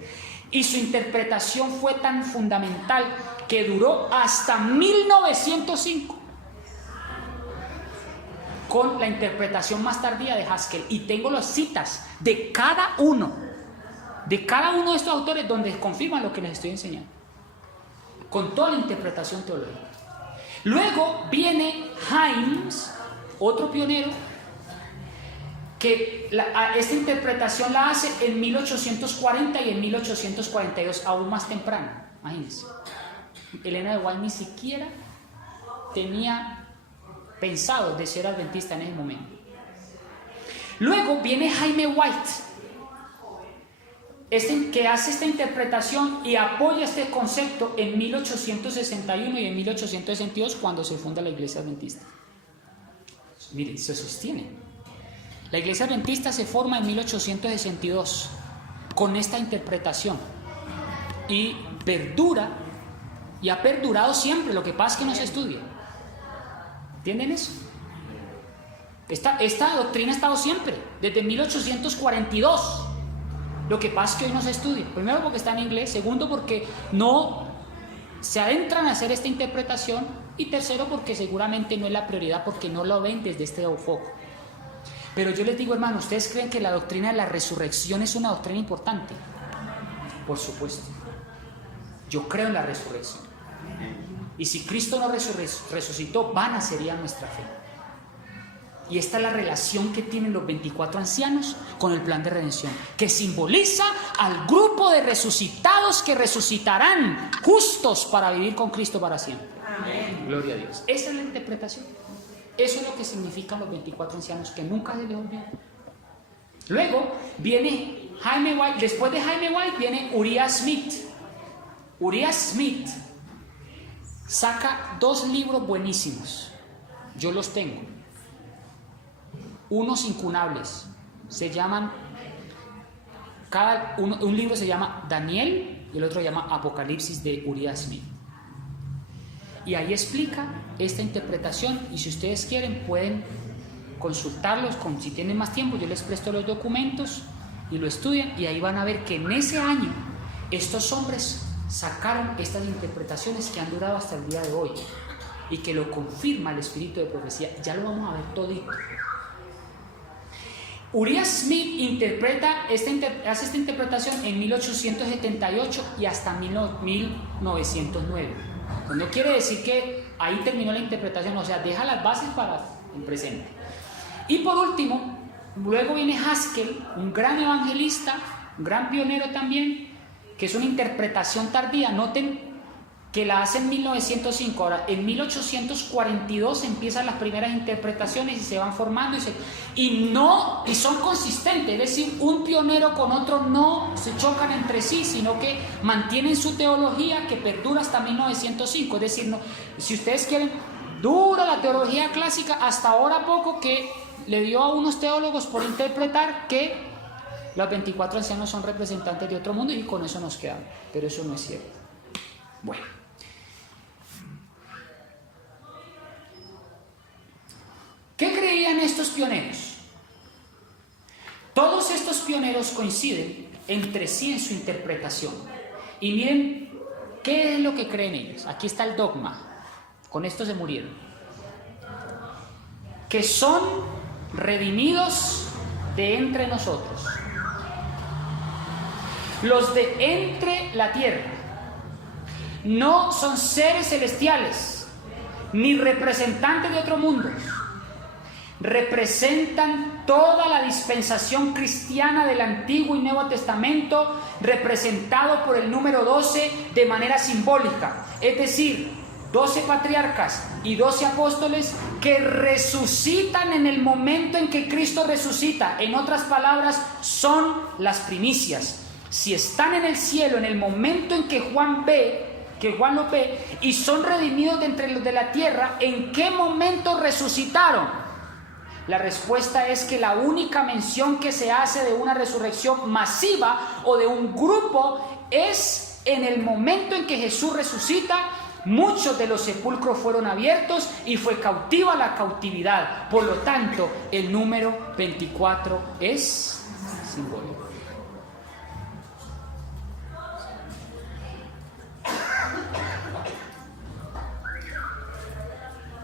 Y su interpretación fue tan fundamental que duró hasta 1905. Con la interpretación más tardía de Haskell, y tengo las citas de cada uno de estos autores donde confirman lo que les estoy enseñando, con toda la interpretación teológica. Luego viene Himes, otro pionero, que esta interpretación la hace en 1840 y en 1842, aún más temprano. Imagínense, Elena de White ni siquiera tenía pensado de ser adventista en ese momento. Luego viene Jaime White, que hace esta interpretación y apoya este concepto en 1861 y en 1862, cuando se funda la iglesia adventista. Miren, se sostiene. La iglesia adventista se forma en 1862 con esta interpretación, y perdura, y ha perdurado siempre. Lo que pasa es que no se estudia. ¿Entienden eso? Esta doctrina ha estado siempre, desde 1842. Lo que pasa es que hoy no se estudia. Primero porque está en inglés, segundo porque no se adentran a hacer esta interpretación, y tercero porque seguramente no es la prioridad, porque no lo ven desde este foco. Pero yo les digo, hermanos, ¿ustedes creen que la doctrina de la resurrección es una doctrina importante? Por supuesto. Yo creo en la resurrección. Y si Cristo no resucitó, vana sería nuestra fe. Y esta es la relación que tienen los 24 ancianos con el plan de redención, que simboliza al grupo de resucitados que resucitarán justos para vivir con Cristo para siempre. Amén. Gloria a Dios. Esa es la interpretación. Eso es lo que significan los 24 ancianos, que nunca se les olvida. Luego viene Jaime White. Después de Jaime White viene Uriah Smith. Uriah Smith saca 2 libros buenísimos. Yo los tengo. Unos incunables. Se llaman, un libro se llama Daniel y el otro se llama Apocalipsis, de Uriah Smith. Y ahí explica esta interpretación, y si ustedes quieren pueden consultarlos, si tienen más tiempo yo les presto los documentos y lo estudian, y ahí van a ver que en ese año estos hombres sacaron estas interpretaciones que han durado hasta el día de hoy y que lo confirma el espíritu de profecía. Ya lo vamos a ver todito. Uriah Smith hace esta interpretación en 1878 y hasta 1909. No quiere decir que ahí terminó la interpretación, o sea, deja las bases para el presente. Y por último, luego viene Haskell, un gran evangelista, un gran pionero también, que es una interpretación tardía. Noten que la hace en 1905. Ahora, en 1842 empiezan las primeras interpretaciones y se van formando y son consistentes, es decir, un pionero con otro no se chocan entre sí, sino que mantienen su teología que perdura hasta 1905. Es decir, si ustedes quieren, dura la teología clásica hasta ahora poco, que le dio a unos teólogos por interpretar que los 24 ancianos son representantes de otro mundo, y con eso nos quedamos, pero eso no es cierto. Bueno, ¿qué creían estos pioneros? Todos estos pioneros coinciden entre sí en su interpretación. Y miren, ¿qué es lo que creen ellos? Aquí está el dogma. Con esto se murieron. Que son redimidos de entre nosotros. Los de entre la tierra. No son seres celestiales, ni representantes de otro mundo. Representan toda la dispensación cristiana del Antiguo y Nuevo Testamento, representado por el número 12 de manera simbólica, es decir, 12 patriarcas y 12 apóstoles que resucitan en el momento en que Cristo resucita. En otras palabras, son las primicias. Si están en el cielo en el momento en que Juan lo ve, y son redimidos de entre los de la tierra, ¿en qué momento resucitaron? La respuesta es que la única mención que se hace de una resurrección masiva o de un grupo es en el momento en que Jesús resucita. Muchos de los sepulcros fueron abiertos y fue cautiva la cautividad. Por lo tanto, el número 24 es simbólico.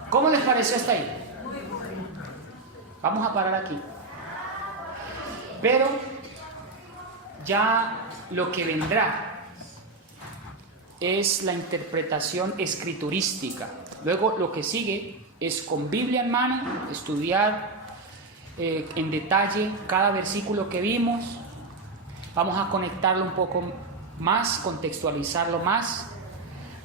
¿Cómo les pareció hasta ahí? Vamos a parar aquí. Pero ya lo que vendrá es la interpretación escriturística. Luego lo que sigue es con Biblia en mano, estudiar en detalle cada versículo que vimos. Vamos a conectarlo un poco más, contextualizarlo más.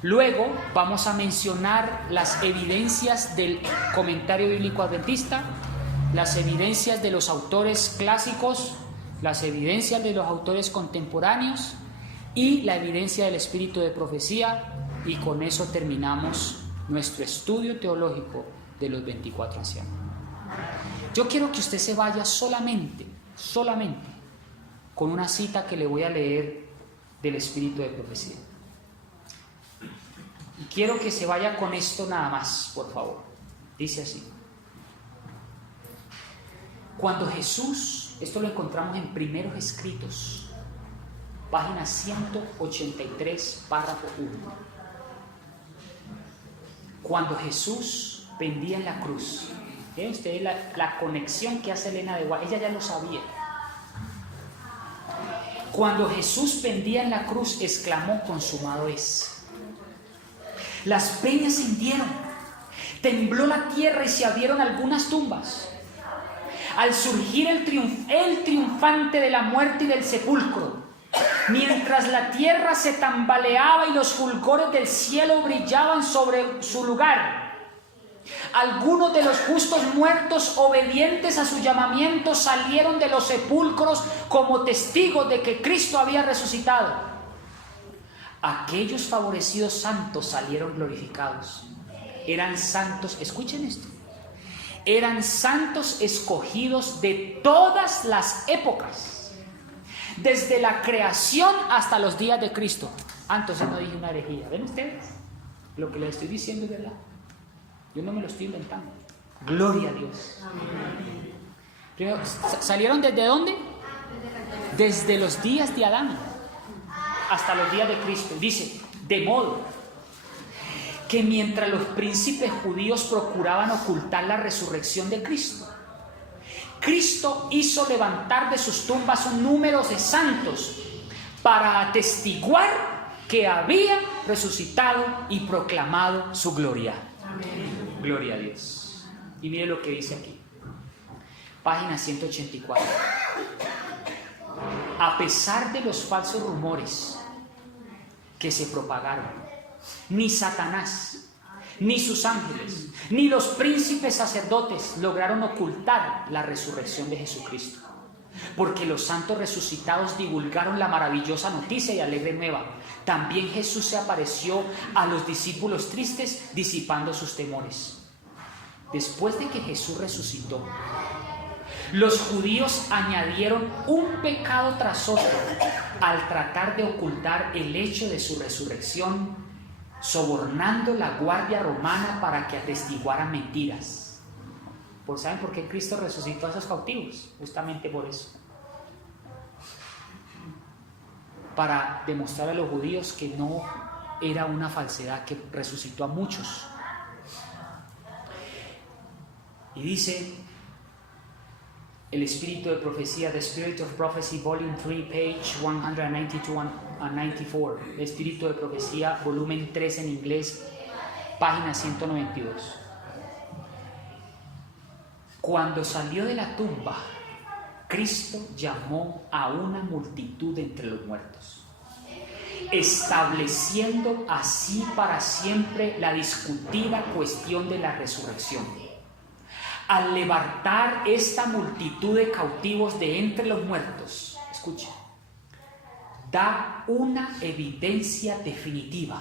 Luego vamos a mencionar las evidencias del comentario bíblico adventista, las evidencias de los autores clásicos, las evidencias de los autores contemporáneos y la evidencia del espíritu de profecía, y con eso terminamos nuestro estudio teológico de los 24 ancianos. Yo quiero que usted se vaya solamente con una cita que le voy a leer del espíritu de profecía. Y quiero que se vaya con esto nada más, por favor. Dice así: cuando Jesús, esto lo encontramos en Primeros Escritos, página 183, párrafo 1. Cuando Jesús pendía en la cruz, ¿ven ustedes la conexión que hace Elena de White? Ella ya lo sabía. Cuando Jesús pendía en la cruz, exclamó: consumado es. Las peñas se hundieron, tembló la tierra y se abrieron algunas tumbas. al surgir el triunfante de la muerte y del sepulcro, mientras la tierra se tambaleaba y los fulgores del cielo brillaban sobre su lugar, algunos de los justos muertos obedientes a su llamamiento salieron de los sepulcros como testigos de que Cristo había resucitado. Aquellos favorecidos santos salieron glorificados. Eran santos, escuchen esto, eran santos escogidos de todas las épocas, desde la creación hasta los días de Cristo. Entonces no dije una herejía. ¿Ven ustedes? Lo que les estoy diciendo es verdad. Yo no me lo estoy inventando. Gloria a Dios. Primero, ¿salieron desde dónde? Desde los días de Adán hasta los días de Cristo. Dice, de modo que mientras los príncipes judíos procuraban ocultar la resurrección de Cristo, Cristo hizo levantar de sus tumbas un número de santos para atestiguar que había resucitado y proclamado su gloria. Amén. Gloria a Dios. Y mire lo que dice aquí. Página 184. A pesar de los falsos rumores que se propagaron, ni Satanás, ni sus ángeles, ni los príncipes sacerdotes lograron ocultar la resurrección de Jesucristo, porque los santos resucitados divulgaron la maravillosa noticia y alegre nueva. También Jesús se apareció a los discípulos tristes, disipando sus temores. Después de que Jesús resucitó, los judíos añadieron un pecado tras otro al tratar de ocultar el hecho de su resurrección, sobornando la guardia romana para que atestiguara mentiras. ¿Saben por qué Cristo resucitó a esos cautivos? Justamente por eso. Para demostrar a los judíos que no era una falsedad, que resucitó a muchos. Y dice el espíritu de profecía, The Spirit of Prophecy, Volume 3, page 192 and 94. El espíritu de profecía, volumen 3 en inglés, página 192. Cuando salió de la tumba, Cristo llamó a una multitud entre los muertos, estableciendo así para siempre la discutida cuestión de la resurrección. Al levantar esta multitud de cautivos de entre los muertos, escuchen, da una evidencia definitiva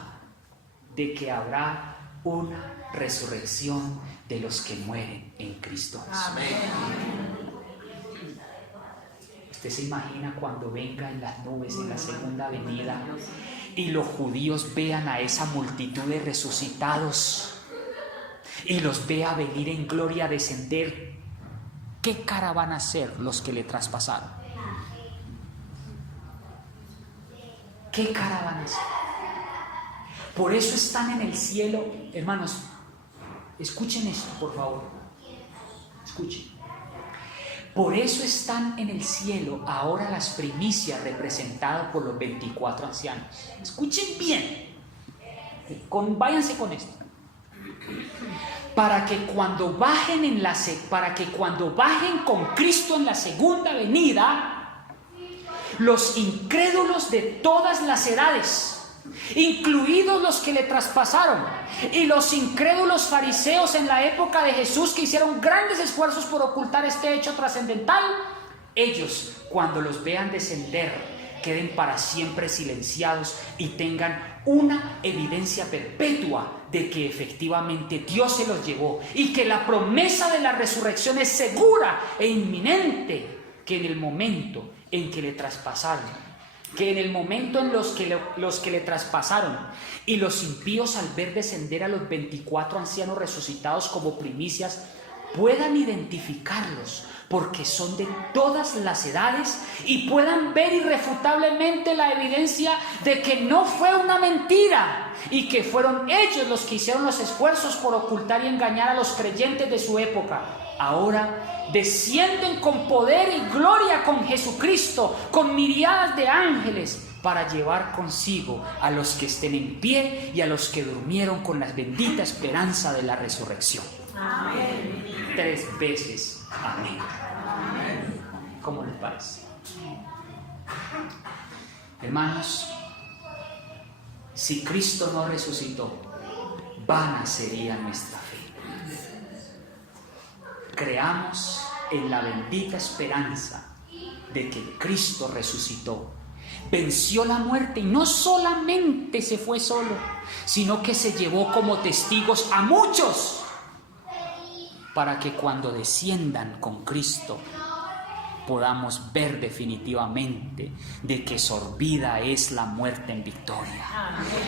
de que habrá una resurrección de los que mueren en Cristo Jesús. Amén. Usted se imagina cuando venga en las nubes en la segunda venida y los judíos vean a esa multitud de resucitados y los vea venir en gloria a descender. ¿Qué cara van a hacer los que le traspasaron? ¿Qué cara van a hacer? Por eso están en el cielo, hermanos. Escuchen esto, por favor. Escuchen. Por eso están en el cielo ahora las primicias representadas por los 24 ancianos. Escuchen bien. Váyanse con esto. Para que cuando bajen con Cristo en la segunda venida, los incrédulos de todas las edades, incluidos los que le traspasaron, y los incrédulos fariseos en la época de Jesús que hicieron grandes esfuerzos por ocultar este hecho trascendental, ellos, cuando los vean descender, queden para siempre silenciados y tengan una evidencia perpetua de que efectivamente Dios se los llevó y que la promesa de la resurrección es segura e inminente, que en el momento en que le traspasaron, los que le traspasaron y los impíos, al ver descender a los 24 ancianos resucitados como primicias, puedan identificarlos porque son de todas las edades y puedan ver irrefutablemente la evidencia de que no fue una mentira y que fueron ellos los que hicieron los esfuerzos por ocultar y engañar a los creyentes de su época. Ahora descienden con poder y gloria con Jesucristo, con miríadas de ángeles, para llevar consigo a los que estén en pie y a los que durmieron con la bendita esperanza de la resurrección. Amén. 3 veces amén. ¿Cómo les parece? Hermanos, si Cristo no resucitó, vana sería nuestra fe. Creamos en la bendita esperanza de que Cristo resucitó, venció la muerte y no solamente se fue solo, sino que se llevó como testigos a muchos, para que cuando desciendan con Cristo podamos ver definitivamente de que sorbida es la muerte en victoria.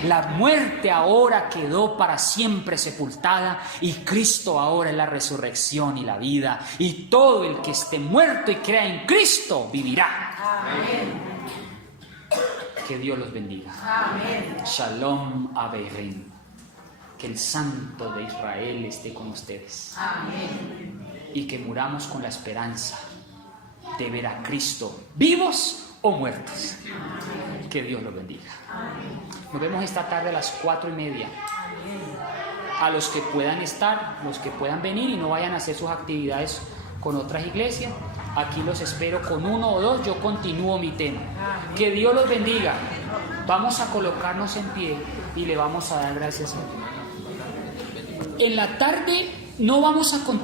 La muerte ahora quedó para siempre sepultada y Cristo ahora es la resurrección y la vida, y todo el que esté muerto y crea en Cristo vivirá. Amén. Que Dios los bendiga. Amén. Shalom Aberim. Que el Santo de Israel esté con ustedes. Amén. Y que muramos con la esperanza de ver a Cristo vivos o muertos. Amén. Que Dios los bendiga. Amén. Nos vemos esta tarde a las 4:30. Amén. A los que puedan estar, los que puedan venir y no vayan a hacer sus actividades con otras iglesias, aquí los espero con 1 o 2, yo continúo mi tema. Amén. Que Dios los bendiga. Vamos a colocarnos en pie y le vamos a dar gracias a Dios. En la tarde no vamos a continuar.